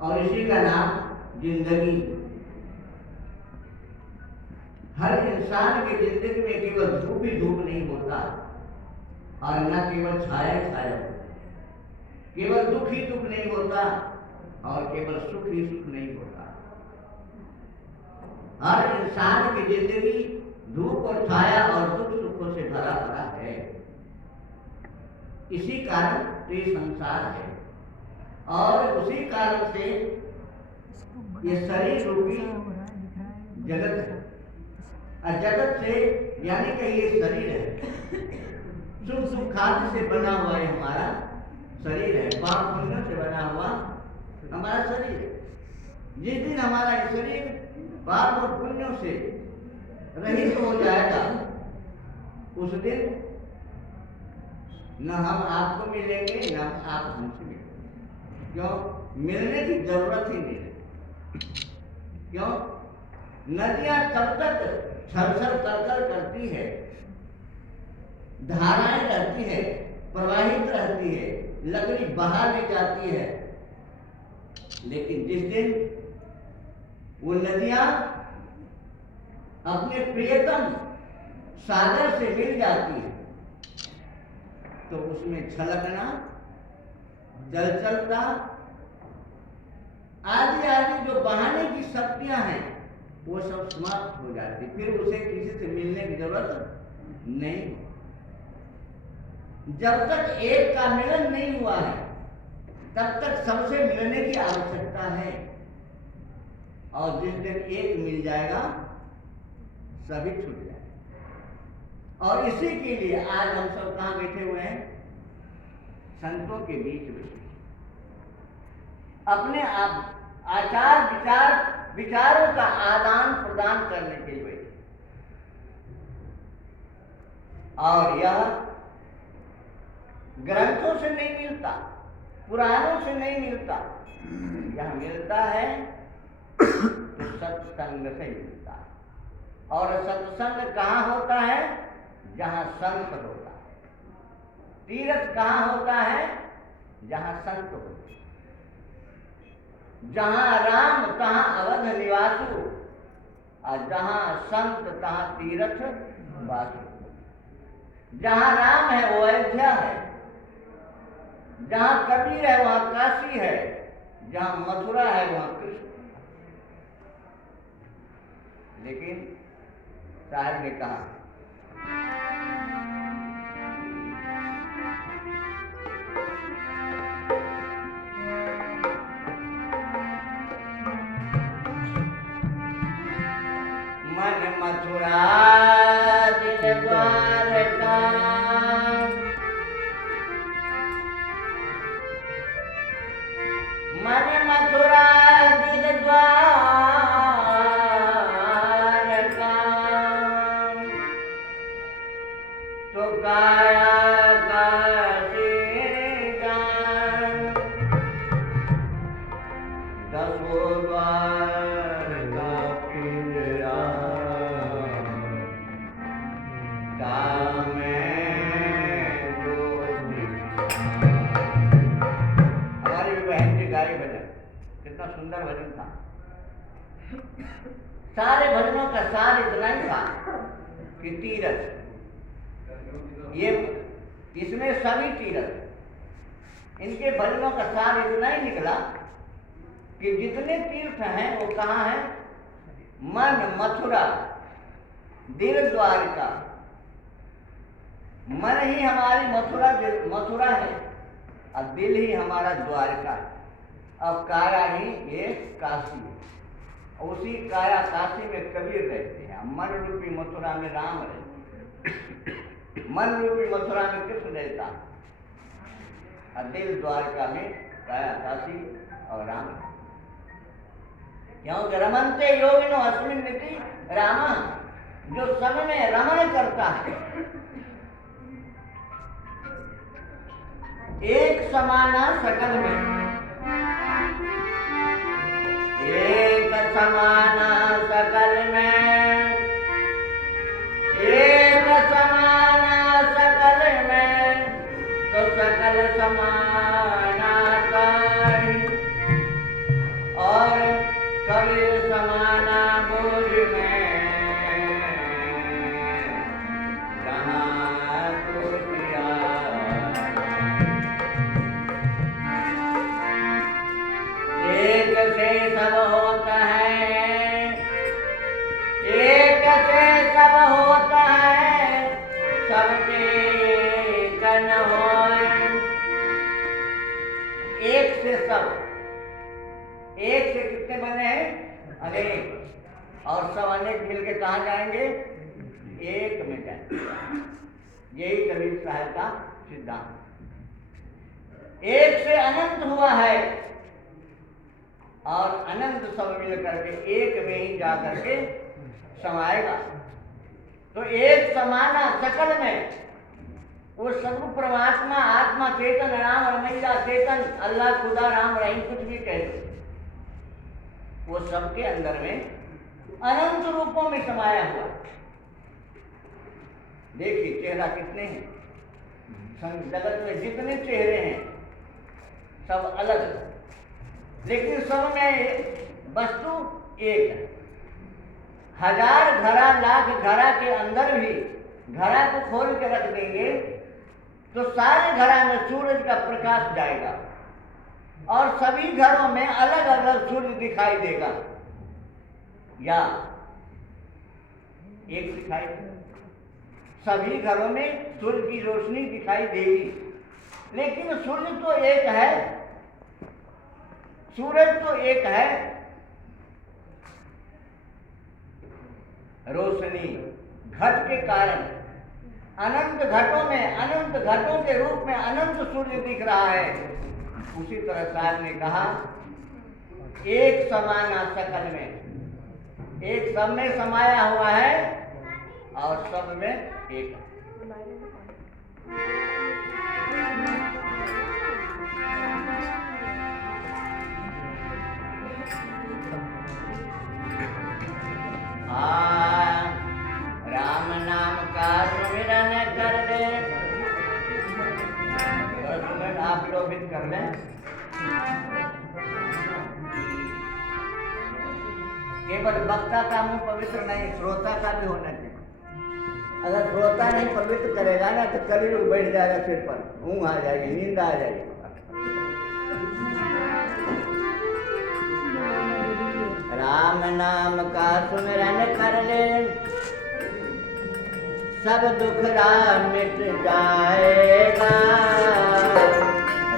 और इसी का नाम जिंदगी। हर इंसान की जिंदगी में केवल धूप ही धूप नहीं होता और न केवल छाया ही छाया होता, केवल दुख ही दुख नहीं होता और केवल सुख ही सुख नहीं होता। हर इंसान की जिंदगी धूप और छाया और दुख सुखों से भरा भरा है। इसी कारण तो ये संसार है और उसी कारण से ये शरीर रूपी जगत है। और जगत से यानी कि ये शरीर है, सुख सुखादि से बना हुआ ये हमारा शरीर है, पाप पुण्य से बना हुआ हमारा शरीर है। जिस दिन हमारा ये शरीर पाप और पुण्यों से रहित हो जाएगा उस दिन न हम आपको मिलेंगे न आप हमसे मिलेंगे। क्यों? मिलने की जरूरत ही नहीं है। क्यों? नदियां तब तक छलछल तरतर करती है, धाराएं रहती है, प्रवाहित रहती है, लकड़ी बहा ले जाती है, लेकिन जिस दिन वो नदियां अपने प्रियतम सागर से मिल जाती है तो उसमें छलकना, जल चलता आदि आदि जो बहाने की शक्तियां हैं वो सब समाप्त हो जाती, फिर उसे किसी से मिलने की जरूरत नहीं। जब तक एक का मिलन नहीं हुआ है तब तक सबसे मिलने की आवश्यकता है और जिस दिन एक मिल जाएगा सभी छूट जाएगा। और इसी के लिए आज हम सब कहाँ बैठे हुए हैं? संतों के बीच में अपने आचार विचारों का आदान प्रदान करने के लिए। और यह ग्रंथों से नहीं मिलता, पुराणों से नहीं मिलता, यह मिलता है तो सत्संग से मिलता है। और सत्संग कहाँ होता है? जहाँ संत होता है। तीर्थ कहाँ होता है? जहाँ संत होते हैं। जहाँ राम तहाँ अवध निवासु और जहाँ संत तहाँ तीर्थ वासु। जहाँ राम है वो अयोध्या है, जहाँ कबीर है वहाँ काशी है, जहाँ मथुरा है वहाँ कृष्ण। लेकिन शायर ने कहा मन मथुरा दिल द्वारका, मन मथुरा दिल द्वारका, तो काया काशी जान, दसों द्वार का पिंजरा, हमारी बहन जी गाई भजन, कितना सुंदर भजन था। सारे भजनों का सार इतना ही था कि तीरथ, ये इसमें सभी तीर्थ, इनके भजनों का सार इतना ही निकला कि जितने तीर्थ हैं वो कहाँ हैं? मन मथुरा दिल द्वारका। मन ही हमारी मथुरा है और दिल ही हमारा द्वारका है। अब काया ही ये काशी है, उसी काया काशी में कबीर रहते हैं। मन रूपी मथुरा में राम रहते, मन रूपी मथुरा में कृष्ण रहता और दिल द्वारका में काया काशी और राम। क्योंकि रमनते योगिनो अस्मिन् निति रामा, जो सब में रमण करता है, एक समाना सकल में, एक समाना सकल में, एक समाना सकल में, तो सकल समाना करी, सबके कन होय। एक से सब, एक से कितने बने हैं? अनेक। और सब अनेक मिलके कहाँ जाएंगे? एक में जाएंगे। यही कबीर साहब का सिद्धांत। एक से अनंत हुआ है और अनंत सब मिल करके एक में ही जा करके समाएगा। तो एक समाना सकल में वो सब परमात्मा, आत्मा, चेतन, राम, रमैया, चेतन, अल्लाह, खुदा, राम, रहीम, कुछ भी कह दो, वो सबके अंदर में अनंत रूपों में समाया हुआ। देखिए चेहरा कितने हैं, जगत में जितने चेहरे हैं सब अलग, लेकिन सब में वस्तु एक है। हजार घड़ा, लाख घड़ा के अंदर भी घड़ा को खोल के रख देंगे तो सारे घड़ा में सूरज का प्रकाश जाएगा और सभी घरों में अलग अलग सूर्य दिखाई देगा, या एक दिखाई देगा। सभी घरों में सूर्य की रोशनी दिखाई देगी, लेकिन सूर्य तो एक है, सूरज तो एक है। रोशनी घट के कारण अनंत घटों में, अनंत घटों के रूप में अनंत सूर्य दिख रहा है। उसी तरह साहब ने कहा एक समाना सकल में, एक सब में समाया हुआ है और सब में एक। राम नाम का सुमिरन कर ले, आप लोग भी कर लें। केवल वक्ता का मुंह पवित्र नहीं, श्रोता का भी होना चाहिए। अगर श्रोता नहीं पवित्र करेगा ना तो कभी लोग बैठ जाएगा सिर पर, ऊँघ आ जाएगी, नींद आ जाएगी। राम नाम का सुमिरन कर ले, सब दुख राम मिट जाएगा।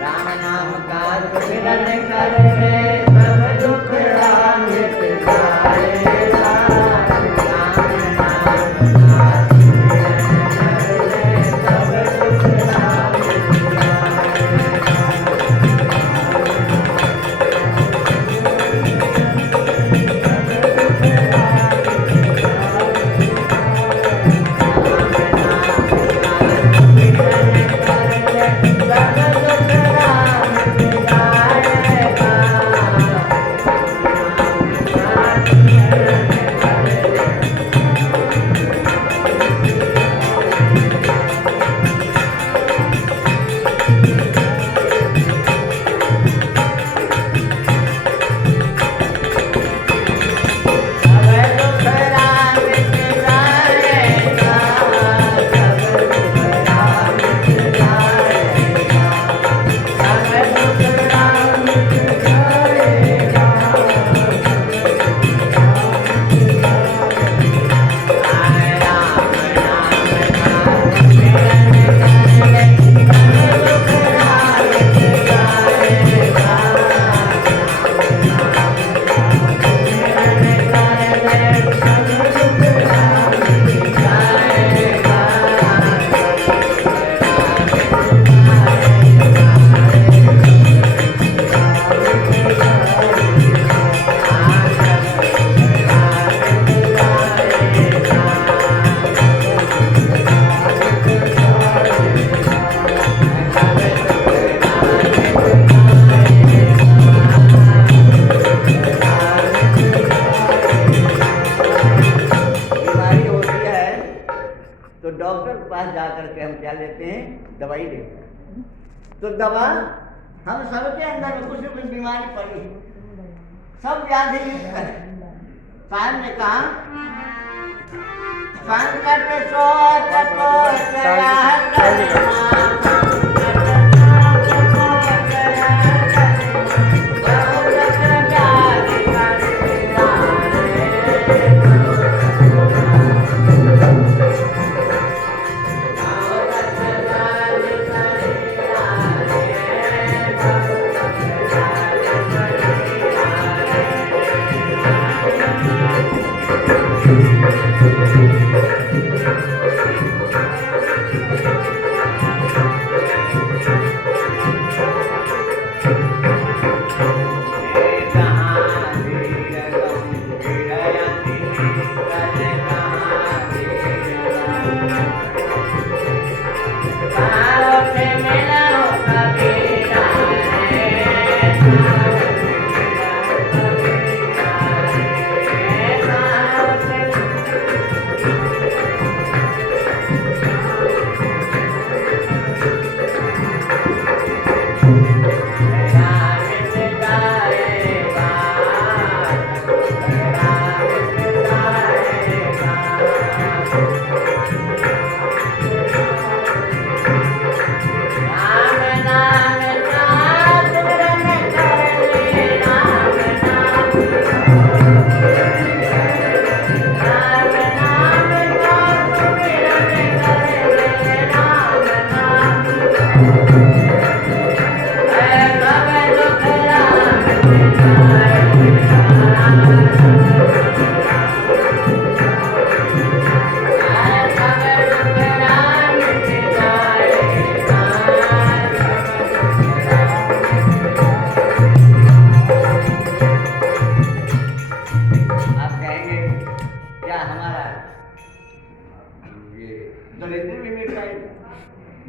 राम नाम का सुमिरन कर ले, सब दुख राम मिट जाएगा। राम नाम का सुमिरन कर ले, सब दुख राम मिट दवाई दे। तो दवा हम सबके अंदर में कुछ न कुछ बीमारी पड़ी है, सब व्याधि युक्त है। साहब ने कहा संकट शोक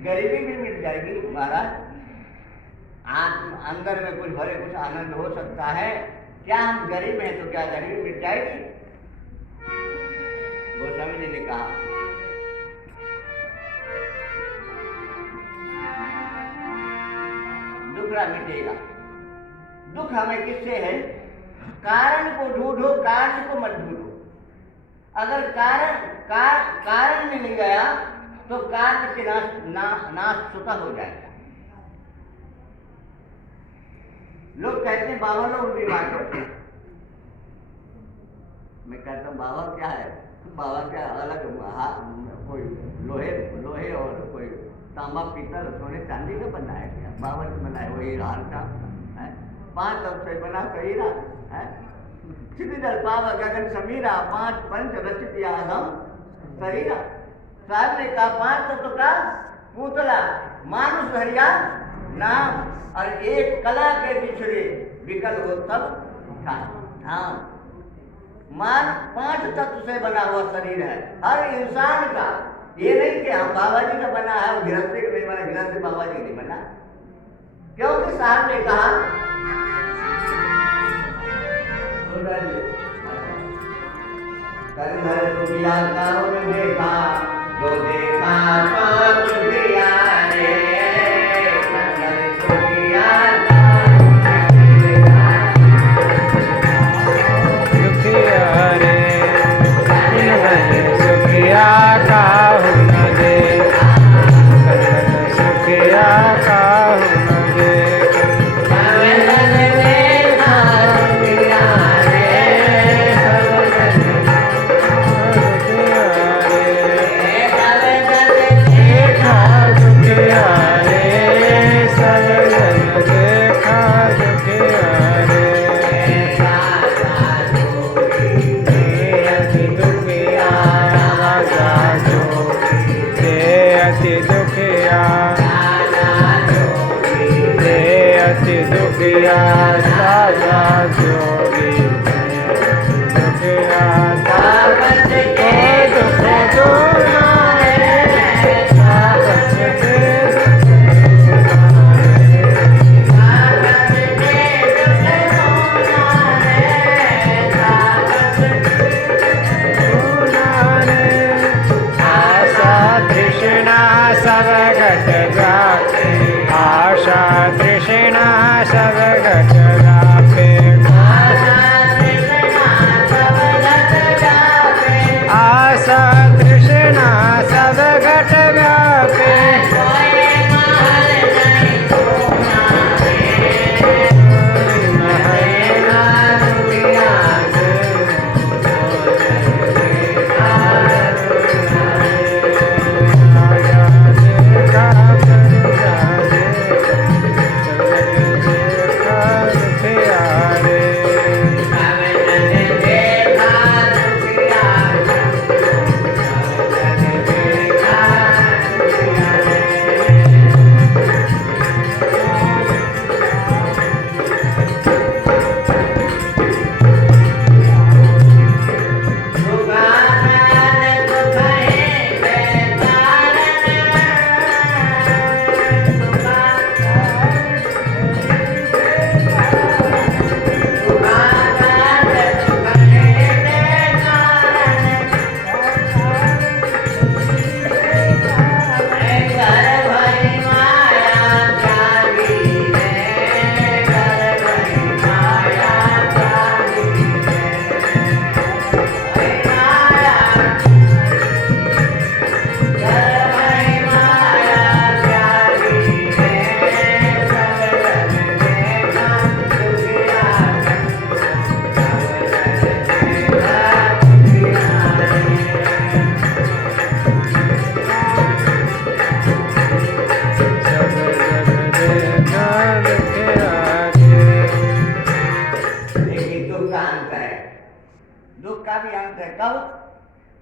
गरीबी भी मिट जाएगी महाराज। अंदर में कुछ भरे कुछ आनंद हो सकता है। क्या हम गरीब हैं तो क्या गरीबी मिट जाएगी? गोस्वामी जी ने कहा दुख मिटेगा। दुख हमें किससे है? कारण को ढूंढो, कार्य को मत ढूंढो। अगर कारण में नहीं गया तो कार्य के नाश स्वतः हो जाएगा। लोग कहते हैं बाबा लोग बीमार पड़ते हैं। मैं कहता हूँ बाबा क्या है? बाबा क्या अलग कोई लोहे और कोई तांबा पीतल सोने चांदी का बना है क्या? बाबा ने बनाया वही हाल का है। 5 तत्व से बना हीरा है। सिद्धिदल पावा गगन समीरा 5 पंच रचित आदम शरीरा। साहब ने कहा 5 तत्व का पुतला मानुष हरिया नाम और एक कला के बिछड़े विकल हो तब था। हाँ, मान 5 तत्व से बना हुआ शरीर है हर इंसान का। ये नहीं कि हम बाबा जी का बना है और गृहस्थी का नहीं बना, गृहस्थी बाबा जी नहीं बना। क्योंकि साहब ने कहा देखा जो देखा तो दुनिया रे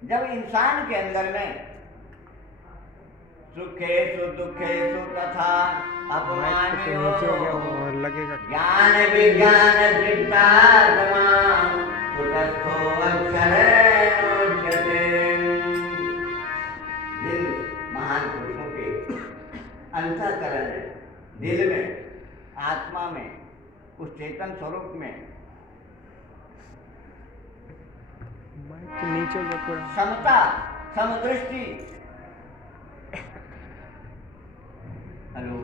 जब इंसान के अंदर में सुखेषु दुखेषु तथा अपमानियो ज्ञान विज्ञान चित्तात्मा कुटस्थो अक्षरे उच्यते। जिन महान पुरुषों के अंतःकरण है, दिल में, आत्मा में, उस चेतन स्वरूप में नीचे समता, समदृष्टि। हेलो,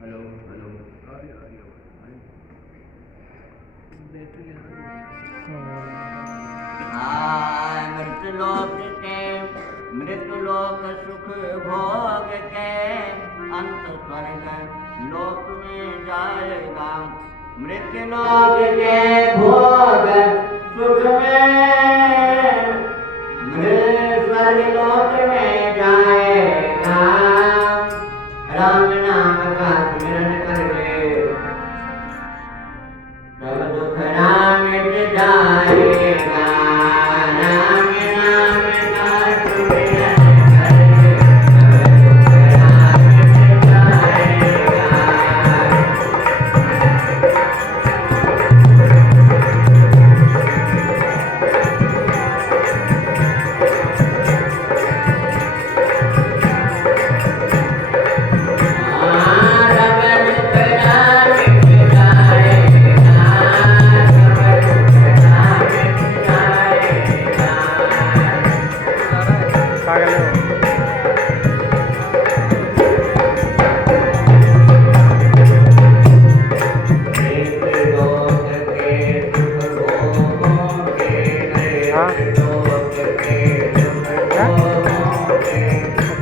हेलो, हेलो, मृत्युलोक सुख भोग के अंत स्वर्ग लोक में जाएगा। मृत्युलोक के भोग सुख में स्वर्ग लोक में जाएगा। राम नाम का स्मरण करके सब दुख नाम मिट जाएगा। राम नाम का स्मरण करके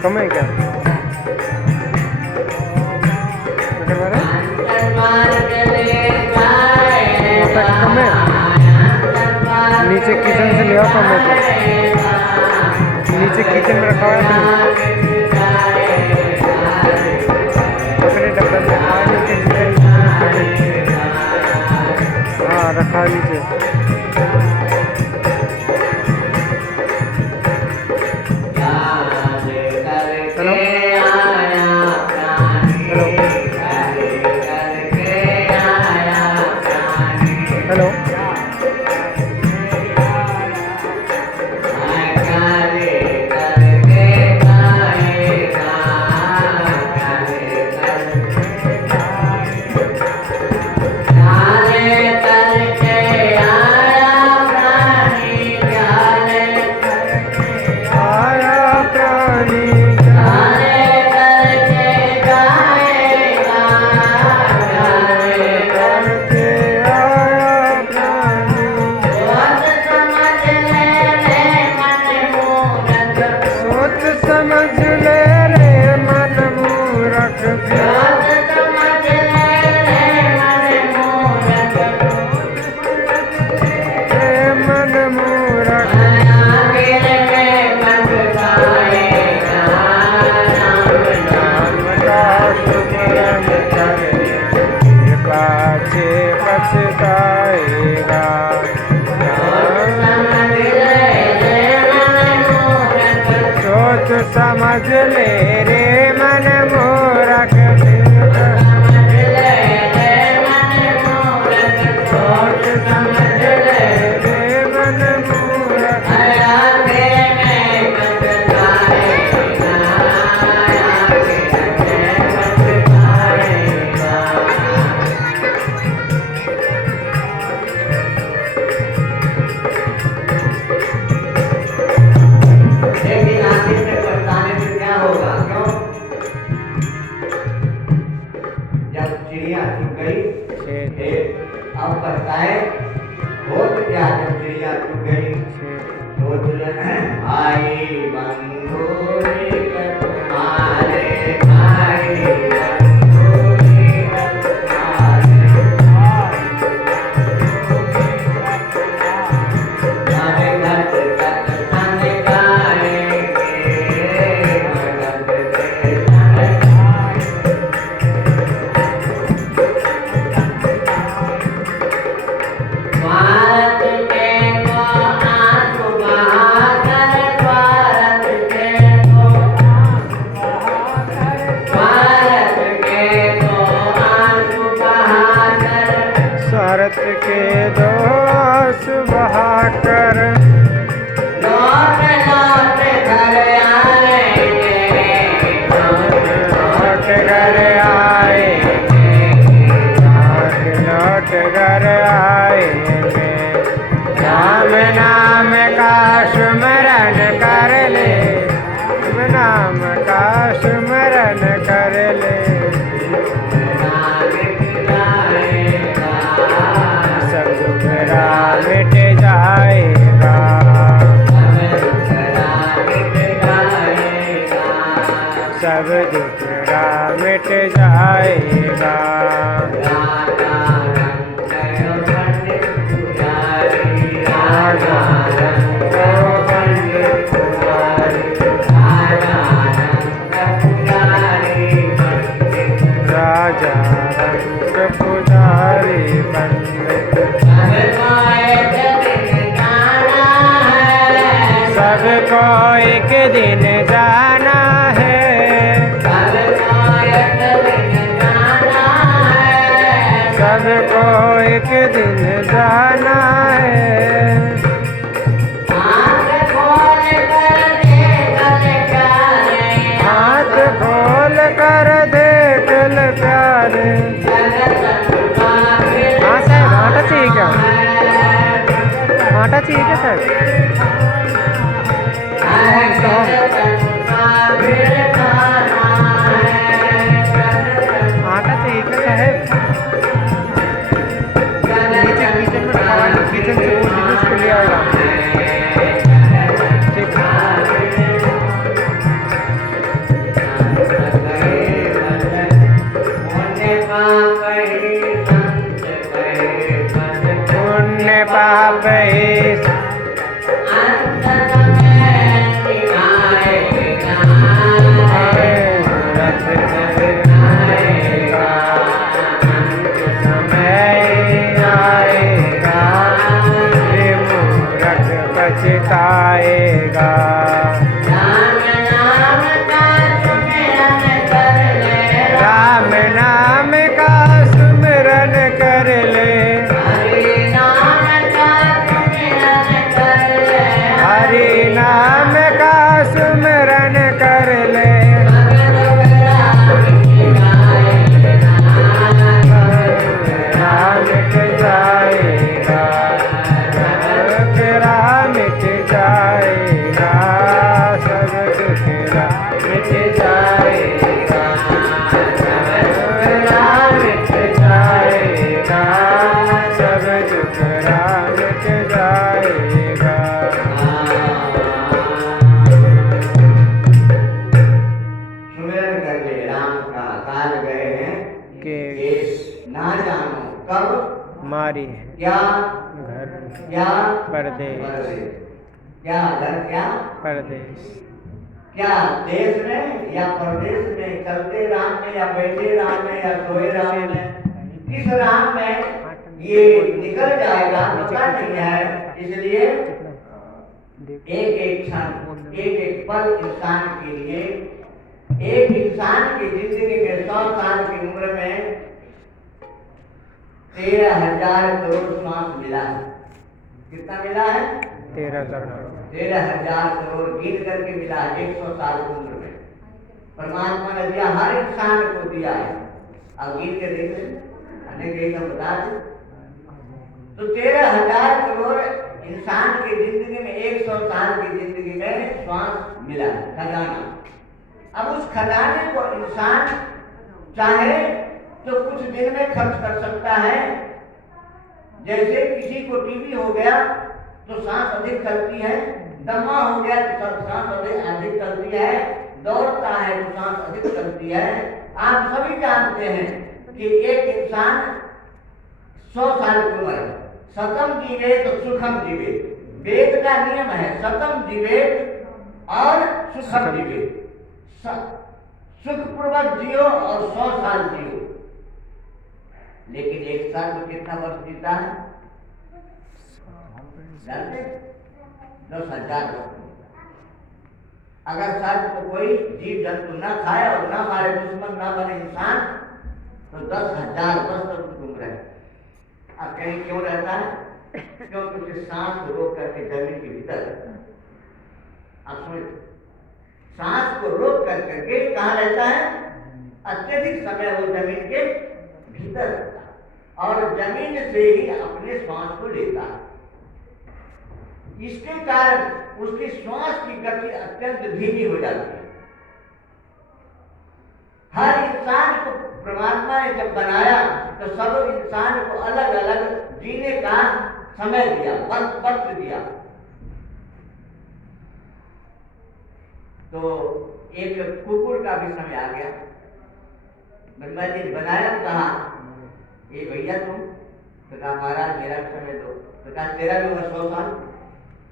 कम है क्या? कम है। नीचे किचन से ले आओ कम है तो नीचे किचन में रखा हुआ है अपने डब्बे में। हाँ रखा है नीचे। हेलो समझ ले रे मन मूरख सोच समझ ले रे मन मूरख। चिड़िया चुग गई अब बताए हो तो क्या। जब चिड़िया चुग गई तो भाई बंधु तुम्हारे भाई भारत के को भारत के दो आंसू बहाकर लौट लौट घर आएंगे, लौट घर आएंगे, लौट घर आएंगे। राम नाम का सुमरन कर ले, राम नाम का सुमरन कर ले। सब दुख मिट जाएगा, सब दुख मिट जाएगा। राजा राजा रंग पुजारी पंडित, सबको एक दिन जाना है, सबको एक दिन जाना है। हाथ खोल कर देख ले प्यारे। हाँ साहब, आटा चाहिए क्या? आटा चाहिए क्या साहब? आटा चाहिए क्या साहब? नीचे किचन में रखा हुआ है, किचन से वो चीज़ उसको ले आएगा। ठीक है। पुण्य पाप पछताएगा। राम नाम का सुमिरन कर ले, हरि नाम का सुमिरन कर ले। राम मिट जाएगा, राम मिट जाएगा, सब दुख मिट जाएगा, राम मिट जाएगा, सब दुख मिट जाएगा। सुमिरन कर ले राम का, काल गए हैं के ना जानो कब मारी क्या घर क्या परदेश, क्या घर क्या परदेश, क्या देश में या प्रदेश में, चलते राम में या बैठे राम में या सोए राम में, किस राम में ये निकल जाएगा पता नहीं है। इसलिए एक एक क्षण, एक एक पल इंसान के लिए, एक इंसान की जिंदगी के 100 साल की उम्र में 13,000 करोड़ श्वास मिला है। कितना मिला है? 13,000 करोड़ गिन करके मिला है 100 साल की उम्र में। परमात्मा ने दिया, हर इंसान को दिया है। अब गिन के देख ले, अनेक एकदम बता दे तो 13,000 करोड़ इंसान की जिंदगी में 100 साल की जिंदगी में श्वास मिला, खजाना। अब उस खजाने को इंसान चाहे तो कुछ दिन में खर्च कर सकता है। जैसे किसी को टीबी हो गया तो सांस अधिक चलती है, दमा हो गया तो सांस अधिक चलती है, दौड़ता है तो सांस अधिक चलती है। आप सभी जानते हैं कि एक इंसान 100 साल की उम्र, सतम जीवे तो सुखम जीवे, वेद का नियम है, सतम जीवे और सुखम जीवे, सुखपूर्वक जियो और 100 साल जियो। लेकिन एक साल में कितना वर्ष जीता है जानते? 10,000 वर्ष। अगर साल को कोई जीव जंतु न खाए और न मारे, दुश्मन न बने इंसान, तो 10,000 वर्ष तक उम्र है। अब कहीं क्यों रहता है? क्योंकि उसे सांस को रोक करके जमीन के भीतर रहता है। आप समझ, सांस को रोक करके कहाँ रहता है? अत्यधिक समय वो जमीन के भीतर रहता है और जमीन से ही अपने श्वास को लेता है। इसके कारण उसकी श्वास की गति अत्यंत धीमी हो जाती है। हर इंसान को परमात्मा ने जब बनाया तो सब इंसान को अलग अलग जीने का समय दिया, वक्त दिया। तो एक कुकुर का भी समय आ गया। ब्रह्मा जी ने बनाया, कहा ये भैया तुम, तो कहा महाराज मेरा समय दो। तो कहा तेरा भी उम्र 100 साल।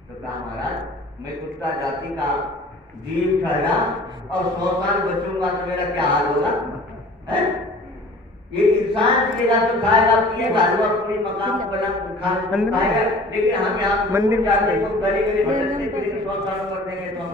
तो कहा महाराज मैं कुत्ता जाति का जीव ठहरा और 100 साल बचूंगा तो मेरा क्या हाल होगा? है? ये इंसान जिएगा तो खाएगा पिएगा, पूरी मकान बना खाएगा, लेकिन हम यहाँ मंदिर जाते हैं गली गली भटकते 100 साल कर देंगे तो हम